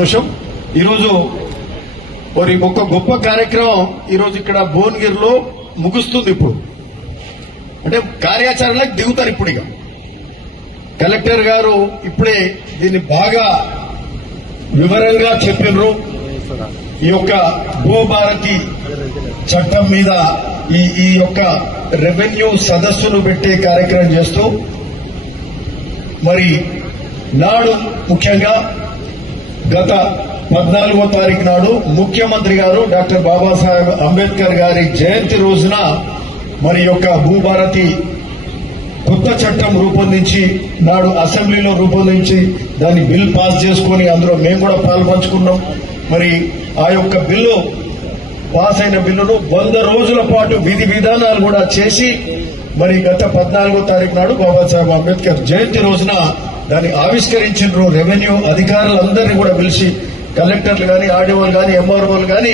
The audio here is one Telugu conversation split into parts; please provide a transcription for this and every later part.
సంతోషం. ఈరోజు మరి ఒక గొప్ప కార్యక్రమం ఈరోజు ఇక్కడ భువనగిరిలో ముగుస్తుంది. ఇప్పుడు అంటే కార్యాచరణలకు దిగుతారు. ఇప్పుడు ఇక కలెక్టర్ గారు ఇప్పుడే దీన్ని బాగా వివరంగా చెప్పినారు. ఈ యొక్క భూభారతి చట్టం మీద ఈ యొక్క రెవెన్యూ సదస్సును పెట్టే కార్యక్రమం చేస్తూ మరి నాడు ముఖ్యంగా గత 14వ తారీఖు నాడు ముఖ్యమంత్రి గారు డాక్టర్ బాబాసాహెబ్ అంబేద్కర్ గారి జయంతి రోజున మరి యొక్క భూభారతి కొత్త చట్టం రూపొందించి నాడు అసెంబ్లీలో రూపొందించి దాన్ని బిల్ పాస్ చేసుకుని అందులో మేము కూడా పాల్పంచుకున్నాం. మరి ఆ యొక్క బిల్లు పాస్ అయిన బిల్లును 100 రోజుల పాటు విధి విధానాలు కూడా చేసి మరి గత 14వ తారీఖు నాడు బాబాసాహెబ్ అంబేద్కర్ జయంతి రోజున దాన్ని ఆవిష్కరించారు. రెవెన్యూ అధికారులందరినీ కూడా పిలిచి కలెక్టర్లు గాని, ఆర్డీఓలు గాని, ఎంఆర్ఓలు గాని,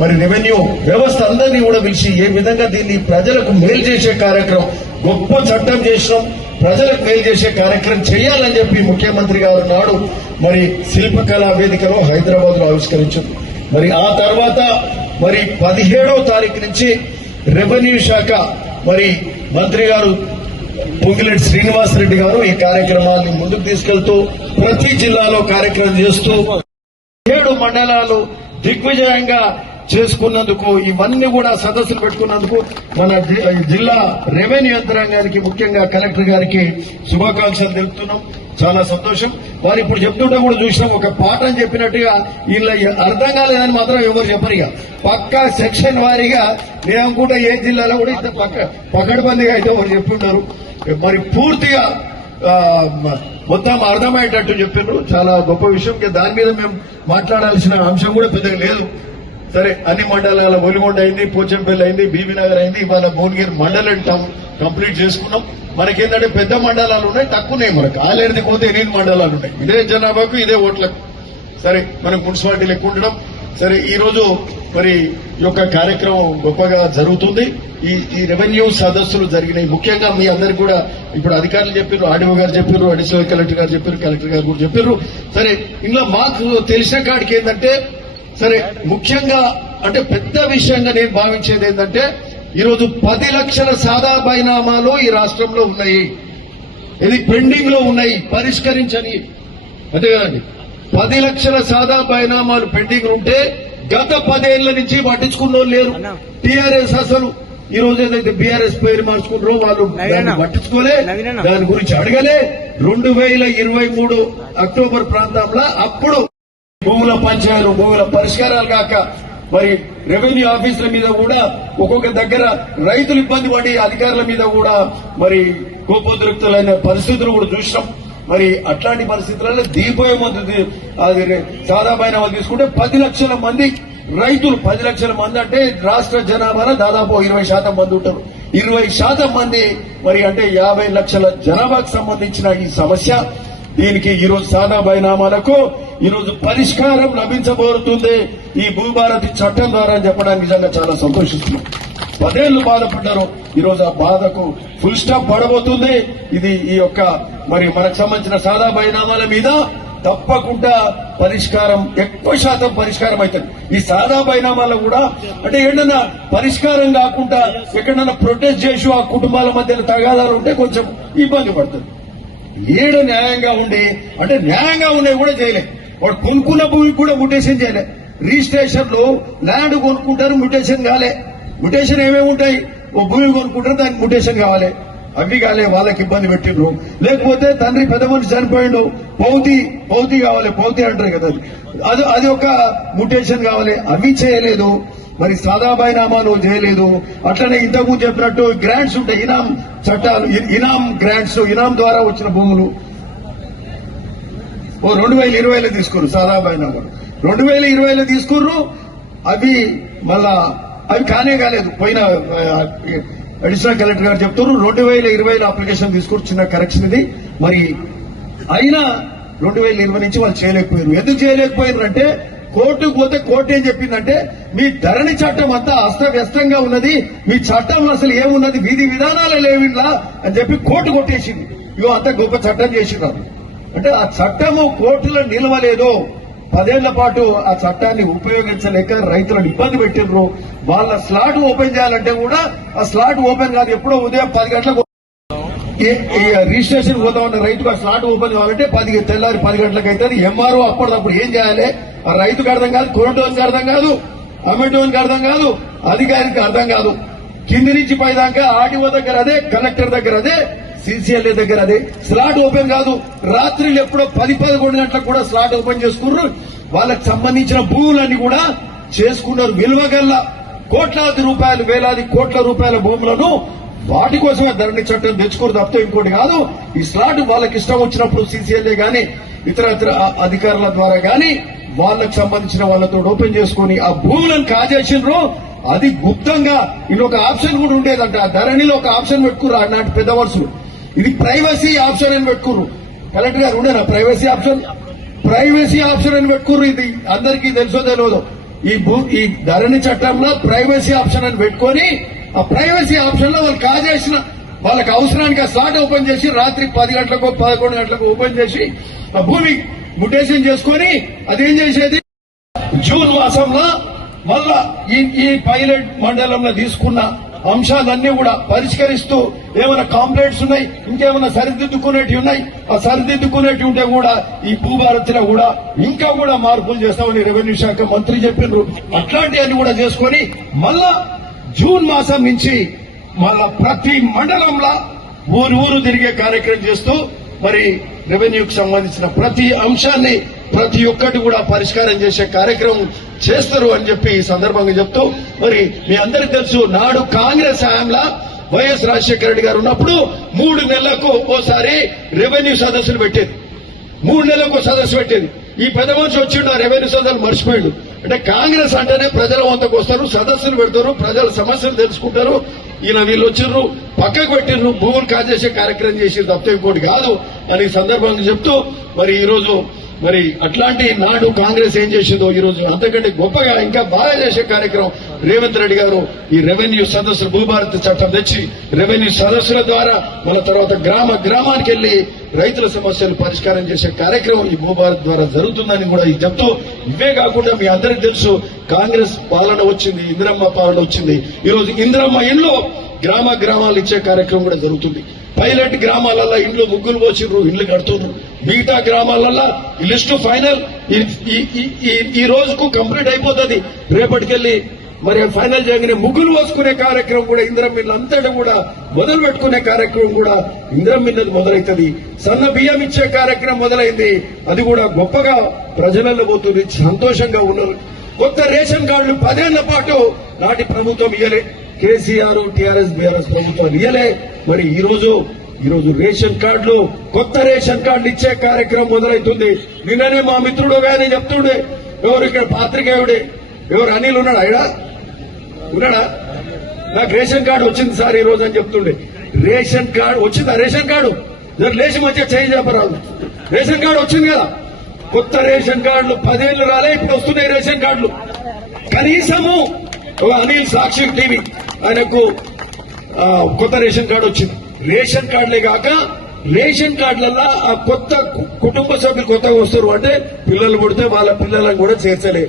మరి రెవెన్యూ వ్యవస్థ అందరినీ కూడా పిలిచి ఏ విధంగా దీన్ని ప్రజలకు మేలు చేసే కార్యక్రమం, గొప్ప చట్టం చేసినాం, ప్రజలకు మేలు చేసే కార్యక్రమం చేయాలని చెప్పి ముఖ్యమంత్రి గారు నాడు మరి శిల్పకళా వేదికలో హైదరాబాద్ లో ఆవిష్కరించారు. మరి ఆ తర్వాత మరి 17వ తారీఖు నుంచి రెవెన్యూ శాఖ మరి మంత్రి గారు పొంగిరెడ్డి శ్రీనివాసరెడ్డి గారు ఈ కార్యక్రమాన్ని ముందుకు తీసుకెళ్తూ ప్రతి జిల్లాలో కార్యక్రమం చేస్తూ 7 మండలాలు దిగ్విజయంగా చేసుకున్నందుకు, ఇవన్నీ కూడా సదస్సులు పెట్టుకున్నందుకు మన జిల్లా రెవెన్యూ యంత్రాంగానికి ముఖ్యంగా కలెక్టర్ గారికి శుభాకాంక్షలు తెలుపుతున్నాం. చాలా సంతోషం. వారు ఇప్పుడు చెప్తుంటే కూడా చూసినాం, ఒక పాఠం చెప్పినట్టుగా వీళ్ళ అర్థం కాలేదని మాత్రం ఎవరు చెప్పరు. ఇక పక్కా సెక్షన్ వారీగా నేను అనుకుంటా ఏ జిల్లాలో కూడా ఇంత పకడ్బందీగా అయితే వారు చెప్తుంటారు. మరి పూర్తిగా మొత్తం అర్థమయ్యేటట్టు చెప్పినారు. చాలా గొప్ప విషయం. దాని మీద మేము మాట్లాడాల్సిన అంశం కూడా పెద్దగా లేదు. సరే, అన్ని మండలాల ఒలిగొండ అయింది, పోచంపల్లి అయింది, బీబీనగర్ అయింది, ఇవాళ భువనగిరి మండలం కంప్లీట్ చేసుకున్నాం. మనకేంటంటే పెద్ద మండలాలు ఉన్నాయి, తక్కువనే మనకు ఆలేరుది పోతే 8 మండలాలు ఉన్నాయి. ఇదే జనాభాకు ఇదే ఓట్లకు. సరే, మనకు మున్సిపాలిటీలు ఎక్కువ ఉండడం. సరే, ఈ రోజు మరి ఈ యొక్క కార్యక్రమం గొప్పగా జరుగుతుంది. ఈ రెవెన్యూ సదస్సులు జరిగినాయి. ముఖ్యంగా మీ అందరికి కూడా ఇప్పుడు అధికారులు చెప్పారు, ఆర్డీఓ గారు చెప్పారు, అడిషనల్ కలెక్టర్ గారు చెప్పారు, కలెక్టర్ గారు కూడా చెప్పారు. సరే, ఇందులో మాకు తెలిసిన కాడికి ఏంటంటే, సరే ముఖ్యంగా అంటే పెద్ద విషయంగా నేను భావించేది ఏంటంటే, ఈరోజు 10 లక్షల సాదా బైనామాలు ఈ రాష్ట్రంలో ఉన్నాయి. ఇది పెండింగ్ లో ఉన్నాయి, పరిష్కరించని. అంతే కదండి, 10 లక్షల సాదా బైనామాలు పెండింగ్ ఉంటే గత 10 ఏళ్ల నుంచి పట్టించుకున్న లేరు. టీఆర్ఎస్ అసలు ఈ రోజు ఏదైతే బీఆర్ఎస్ పేరు మార్చుకుంటారో వాళ్ళు దాన్ని పట్టించుకోలే, దాని గురించి అడగలే. 2023 అక్టోబర్ ప్రాంతంలో అప్పుడు భూముల పంచాయతీలు, భూముల పరిష్కారాలు కాక మరి రెవెన్యూ ఆఫీసుల మీద కూడా ఒక్కొక్క దగ్గర రైతులు ఇబ్బంది పడి అధికారుల మీద కూడా మరి కోపోద్రిక్తులైన పరిస్థితులు కూడా చూసినాం. మరి అట్లాంటి పరిస్థితులలో దీపోయే ముందు అది సాదా బైనామాలు తీసుకుంటే 10 లక్షల మంది రైతులు, 10 లక్షల మంది అంటే రాష్ట్ర జనాభాలో దాదాపు 20% మంది ఉంటారు. 20% మంది మరి అంటే 50 లక్షల జనాభాకు సంబంధించిన ఈ సమస్య, దీనికి ఈరోజు సాదా బైనామాలకు ఈరోజు పరిష్కారం లభించబోతుంది ఈ భూభారతి చట్టం ద్వారా అని చెప్పడానికి నిజంగా చాలా సంతోషిస్తున్నాం. 10 ఏళ్లు బాధపడ్డారు, ఈరోజు ఆ బాధకు ఫుల్ స్టాప్ పడబోతుంది. ఇది ఈ యొక్క మరి మనకు సంబంధించిన సాదా బైనామాల మీద తప్పకుండా పరిష్కారం, ఎక్కువ శాతం పరిష్కారం అవుతుంది. ఈ సాదా బైనామాలో కూడా అంటే ఏంటన్నా పరిష్కారం కాకుండా ఎక్కడన్నా ప్రొటెస్ట్ చేసి ఆ కుటుంబాల మధ్య తగాదాలు ఉంటే కొంచెం ఇబ్బంది పడుతుంది. ఏడ న్యాయంగా ఉండి అంటే న్యాయంగా ఉండేవి కూడా చేయలే. వాడు కొనుక్కున్న భూమికి కూడా మ్యుటేషన్ చేయలే. రిజిస్ట్రేషన్ లో ల్యాండ్ కొనుక్కుంటారు, మ్యుటేషన్ కాలే. మ్యుటేషన్ ఏమేమి ఉంటాయి, ఓ భూమి కొనుక్కుంటారు, దానికి మ్యుటేషన్ కావాలి, అవి కాలే, వాళ్ళకి ఇబ్బంది పెట్టిండ్రు. లేకపోతే తండ్రి పెద్ద మనిషి చనిపోయిండు, పౌతి కావాలి, పౌతి అంటారు కదా, అది ఒక మ్యుటేషన్ కావాలి, అవి చేయలేదు. మరి సాదా బైనామాలు చేయలేదు. అట్లనే ఇంతకుముందు చెప్పినట్టు గ్రాంట్స్ ఉంటాయి, ఇనాం చట్టాలు, ఇనాం గ్రాంట్స్, ఇనాం ద్వారా వచ్చిన భూములు 2020లో తీసుకున్నారు. సాదా బైనామాలు 2020లో తీసుకున్నారు. అవి మళ్ళా అవి కానే కాలేదు. పోయిన అడిషనల్ కలెక్టర్ గారు చెప్తారు 2020లో అప్లికేషన్ తీసుకుని చిన్న కరెక్షన్ ఇది. మరి అయినా 2020 నుంచి వాళ్ళు చేయలేకపోయారు. ఎందుకు చేయలేకపోయారు అంటే కోర్టుకు పోతే కోర్టు ఏం చెప్పిందంటే మీ ధరణి చట్టం అంతా అస్తవ్యస్తంగా ఉన్నది, మీ చట్టం అసలు ఏమున్నది, విధి విధానాలు లేవిలా అని చెప్పి కోర్టు కొట్టేసింది. ఇగో అంత గొప్ప చట్టం చేసినారు అంటే ఆ చట్టము కోర్టులో నిలవలేదు. 10 ఏళ్ల పాటు ఆ చట్టాన్ని ఉపయోగించలేక రైతులను ఇబ్బంది పెట్టిండ్రు. వాళ్ళ స్లాట్ ఓపెన్ చేయాలంటే కూడా ఆ స్లాట్ ఓపెన్ కాదు. ఎప్పుడో ఉదయం 10 గంటలకు రిజిస్ట్రేషన్ పోతామన్న రైతుకు ఆ స్లాట్ ఓపెన్ కావాలంటే తెల్లారి 10 గంటలకు అవుతుంది. ఎంఆర్ఓ అప్పటిదప్పుడు ఏం చేయాలి? ఆ రైతుకు అర్థం కాదు, కొనటోనికి అర్థం కాదు, అమ్మటోనికి అర్థం కాదు, అధికారికి అర్థం కాదు. కింది నుంచి పైదాకా ఆర్టీఓ దగ్గర అదే, కలెక్టర్ దగ్గర అదే, సిసిఎల్ఏ దగ్గర అదే. స్లాట్ ఓపెన్ కాదు. రాత్రులు ఎప్పుడో 10-11 గంటలకు కూడా స్లాట్ ఓపెన్ చేసుకున్నారు. వాళ్ళకి సంబంధించిన భూములన్నీ కూడా చేసుకున్నారు. విలువగల్ల కోట్లాది రూపాయలు, వేలాది కోట్ల రూపాయల భూములను వాటి కోసమే ధరణి చట్టం తెచ్చుకోరు తప్పితే ఇంకోటి కాదు. ఈ స్లాట్ వాళ్ళకి ఇష్టం వచ్చినప్పుడు సిసిఎల్ఏ గాని ఇతర అధికారుల ద్వారా గాని వాళ్ళకు సంబంధించిన వాళ్ళతో ఓపెన్ చేసుకుని ఆ భూములను కాజేసినరు. అది గుప్తంగా ఇంకొక ఆప్షన్ కూడా ఉండేదంట. ఆ ధరణిలో ఒక ఆప్షన్ పెట్టుకున్నారు అన్నాటి పెద్ద వరుసలు. ఇది ప్రైవసీ ఆప్షన్ అని పెట్టుకున్నారు. కలెక్టర్ గారు ఉండేనా ప్రైవసీ ఆప్షన్? ప్రైవసీ ఆప్షన్ అని పెట్టుకున్నారు. ఇది అందరికీ తెలుసో తెలియదు. ఈ ధరణి చట్టంలో ప్రైవసీ ఆప్షన్ అని పెట్టుకొని ఆ ప్రైవసీ ఆప్షన్ లో వాళ్ళు కాజేసిన వాళ్ళకి అవసరానికి ఆ స్లాట్ ఓపెన్ చేసి రాత్రి 10 గంటలకు 11 గంటలకు ఓపెన్ చేసి ఆ భూమి ముటేషన్ చేసుకుని అదేం చేసేది జూన్ మాసంలో మళ్ళా ఈ పైలట్ మండలంలో తీసుకున్న అంశాలన్నీ కూడా పరిష్కరిస్తూ ఏమైనా కాంప్లైంట్స్ ఉన్నాయి, ఇంకేమైనా సరిదిద్దుకునేటివి ఉన్నాయి. ఆ సరిదిద్దుకునేటివి ఉంటే కూడా ఈ భూభారతిలో కూడా ఇంకా కూడా మార్పులు చేస్తామని రెవెన్యూ శాఖ మంత్రి చెప్పిండ్రు. అట్లాంటివన్నీ కూడా చేసుకుని మళ్ళా జూన్ మాసం నుంచి మళ్ళా ప్రతి మండలంలో ఊరు తిరిగే కార్యక్రమం చేస్తూ మరి రెవెన్యూకి సంబంధించిన ప్రతి అంశాన్ని ప్రతి ఒక్కటి కూడా పరిష్కారం చేసే కార్యక్రమం చేస్తారు అని చెప్పి ఈ సందర్భంగా చెప్తూ మరి మీ అందరికీ తెలుసు నాడు కాంగ్రెస్ హయాంలో వైఎస్ రాజశేఖర రెడ్డి గారు ఉన్నప్పుడు 3 నెలలకు ఓసారి రెవెన్యూ సదస్సులు పెట్టేది. 3 నెలలకు సదస్సు పెట్టేది. ఈ పెద్ద మనిషి వచ్చిండు ఆ రెవెన్యూ సదస్సులు మర్చిపోయాడు. అంటే కాంగ్రెస్ అంటేనే ప్రజల వంతకు వస్తారు, సదస్సులు పెడతారు, ప్రజల సమస్యలు తెలుసుకుంటారు. ఈయన వీళ్ళు వచ్చిర్రు, పక్కకు పెట్టిర్రు, భూములు కాజేసే కార్యక్రమం చేసిర్రు తప్ప ఇంకోటి కాదు అని సందర్భంగా చెప్తూ మరి ఈ రోజు మరి అట్లాంటి నాడు కాంగ్రెస్ ఏం చేసిందో ఈ రోజు అంతకంటే గొప్పగా ఇంకా బాగా చేసే కార్యక్రమం రేవంత్ రెడ్డి గారు ఈ రెవెన్యూ సదస్సులు భూభారతి చట్టం తెచ్చి రెవెన్యూ సదస్సుల ద్వారా మన తర్వాత గ్రామానికి వెళ్లి రైతుల సమస్యలు పరిష్కారం చేసే కార్యక్రమం ఈ భూభారత్ ద్వారా జరుగుతుందని కూడా చెప్తూ ఇవే కాకుండా మీ అందరికీ తెలుసు కాంగ్రెస్ పాలన వచ్చింది, ఇందిరమ్మ పాలన వచ్చింది. ఈ రోజు ఇందిరమ్మ ఇండ్లు గ్రామాలు ఇచ్చే కార్యక్రమం కూడా జరుగుతుంది. పైలట్ గ్రామాలలో ఇండ్లు ముగ్గులు పోసిర్రు, ఇండ్లు కడుతున్నారు. మిగతా గ్రామాలలో లిస్టు ఫైనల్ ఈ రోజుకు కంప్లీట్ అయిపోతుంది. రేపటికెళ్లి మరి ఫైనల్ చేయగానే ముగ్గులు పోసుకునే కార్యక్రమం కూడా ఇందిరమ్మ ఇల్లు అంతటా కూడా మొదలు పెట్టుకునే కార్యక్రమం కూడా ఇందిరమ్మ ఇల్లు మొదలవుతుంది. సన్న బియ్యం ఇచ్చే కార్యక్రమం మొదలైంది. అది కూడా గొప్పగా ప్రజలలో పోతుంది, సంతోషంగా ఉన్నారు. కొత్త రేషన్ కార్డులు 10 ఏళ్ల పాటు నాటి ప్రభుత్వం ఇయ్యలే. కేసీఆర్ టీఆర్ఎస్ బీఆర్ఎస్ ప్రభుత్వాలు ఇయ్యలే. మరి ఈ రోజు రేషన్ కార్డులు, కొత్త రేషన్ కార్డులు ఇచ్చే కార్యక్రమం మొదలవుతుంది. నిన్ననే మా మిత్రుడు గానే చెప్తుండే, ఎవరు ఇక్కడ పాత్రికేయుడే, ఎవరు అనిల్ ఉన్నాడా? ఉన్నాడా? నాకు రేషన్ కార్డు వచ్చింది సార్ ఈ రోజు అని చెప్తుండే. రేషన్ కార్డు వచ్చిందా? రేషన్ కార్డు లేచి మంచిగా చేంజ్ చెప్పరాదు. రేషన్ కార్డు వచ్చింది కదా. కొత్త రేషన్ కార్డులు 10 ఏళ్లు రాలే, ఇప్పుడు వస్తున్నాయి రేషన్ కార్డులు. కనీసము అనిల్ సాక్షి టీవీ ఆయనకు కొత్త రేషన్ కార్డు వచ్చింది. రేషన్ కార్డులే కాక రేషన్ కార్డులలో ఆ కొత్త కుటుంబ సభ్యులు కొత్తగా వస్తారు. అంటే పిల్లలు పుడితే వాళ్ళ పిల్లలను కూడా చేర్చలే.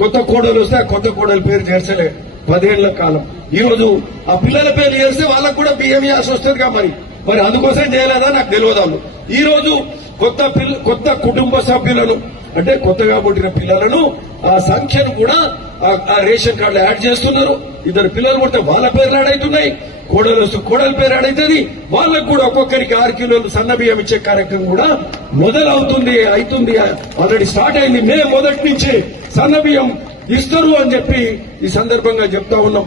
కొత్త కోడలు వస్తే ఆ కొత్త కోడల పేరు చేర్చలే. 10 ఏళ్ల కాలం. ఈ రోజు ఆ పిల్లల పేరు చేస్తే వాళ్ళకు కూడా బియ్యం ఇవ్వాల్సి వస్తుంది కదా. మరి అందుకోసం చేయలేదా నాకు తెలియదు. ఈ రోజు కొత్త కుటుంబ సభ్యులను అంటే కొత్తగా పుట్టిన పిల్లలను ఆ సంఖ్యను కూడా ఆ రేషన్ కార్డులో యాడ్ చేస్తున్నారు. 2 పిల్లలు పుడితే వాళ్ళ పేర్లు యాడ్ అవుతున్నాయి, కోడలు వస్తూ కోడల పేరు యాడ్ అవుతుంది. వాళ్ళకు కూడా ఒక్కొక్కరికి 6 కిలోలు సన్న బియ్యం ఇచ్చే కార్యక్రమం కూడా మొదలవుతుంది, ఆల్రెడీ స్టార్ట్ అయింది. మే 1 నుంచి సన్న బియ్యం ఇస్తారు అని చెప్పి ఈ సందర్భంగా చెప్తా ఉన్నాం.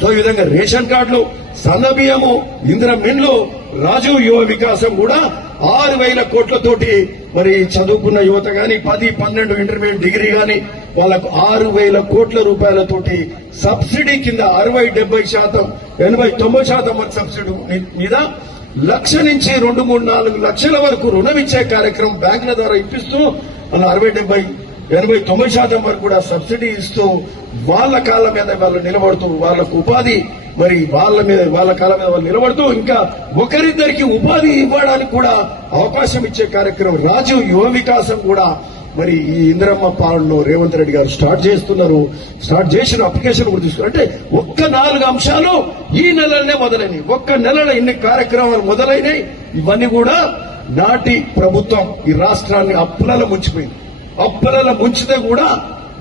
సో ఈ విధంగా రేషన్ కార్డులు, సన్న బియ్యము, ఇందిరమ్మ ఇండ్లు, రాజీవ్ యువ వికాసం కూడా 6,000 కోట్లతోటి మరి చదువుకున్న యువత గాని 10, 12 ఇంటర్మీడియట్ డిగ్రీ గాని వాళ్లకు 6,000 కోట్ల రూపాయలతోటి సబ్సిడీ కింద 60, 70%, 80, 90% సబ్సిడీ మీద 1,00,000 నుంచి 2, 3, 4 లక్షల వరకు రుణం ఇచ్చే కార్యక్రమం బ్యాంకుల ద్వారా ఇప్పిస్తూ మన 60, 70, 80, 90% వరకు కూడా సబ్సిడీ ఇస్తూ వాళ్ళ కాళ్ళ మీద వాళ్ళు నిలబడుతూ వాళ్ళకు ఉపాధి మరి వాళ్ళ కాళ్ళ మీద వాళ్ళు నిలబడుతూ ఇంకా ఒకరిద్దరికి ఉపాధి ఇవ్వడానికి కూడా అవకాశం ఇచ్చే కార్యక్రమం రాజీవ్ యువ వికాసం కూడా మరి ఈ ఇందిరమ్మ పాలనలో రేవంత్ రెడ్డి గారు స్టార్ట్ చేస్తున్నారు. స్టార్ట్ చేసిన అప్లికేషన్ కూడా తీసుకున్నారు. అంటే ఒక్క 4 అంశాలు ఈ నెలలోనే మొదలైనవి. ఒక్క నెలలో ఇన్ని కార్యక్రమాలు మొదలైనవి. ఇవన్నీ కూడా నాటి ప్రభుత్వం ఈ రాష్ట్రాన్ని అప్పులలో ముంచిపోయింది. అప్పులలో ముంచితే కూడా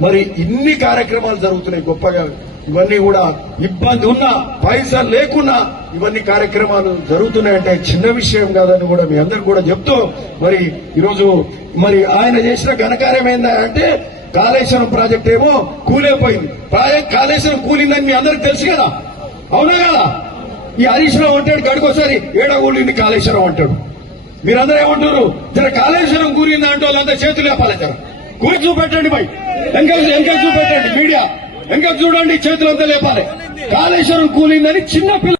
మరి ఇన్ని కార్యక్రమాలు జరుగుతున్నాయి గొప్పగా. ఇవన్నీ కూడా ఇబ్బంది ఉన్నా పైసలు లేకున్నా ఇవన్నీ కార్యక్రమాలు జరుగుతున్నాయంటే చిన్న విషయం కాదని కూడా మీ అందరికి కూడా చెప్తూ మరి ఈరోజు మరి ఆయన చేసిన ఘనకార్యం ఏంటంటే కాళేశ్వరం ప్రాజెక్ట్ ఏమో కూలైపోయింది. కాళేశ్వరం కూలిందని మీ అందరికి తెలుసు కదా, అవునా కదా? ఈ హరీష్ రావు అంటాడు గడికోసారి ఏడగూలింది కాళేశ్వరం అంటాడు. మీరందరూ ఏమంటారు? జర కాళేశ్వరం కూలిందా అంటే వాళ్ళంతా చేతులు లేపాలి. జర కూలి చూపెట్టండి బై, ఎంకరేజ్ చూపెట్టండి మీడియా, ఇంకా చూడండి చేతులంతా లేపాలి. కాళేశ్వరం కూలిందని చిన్న పిల్ల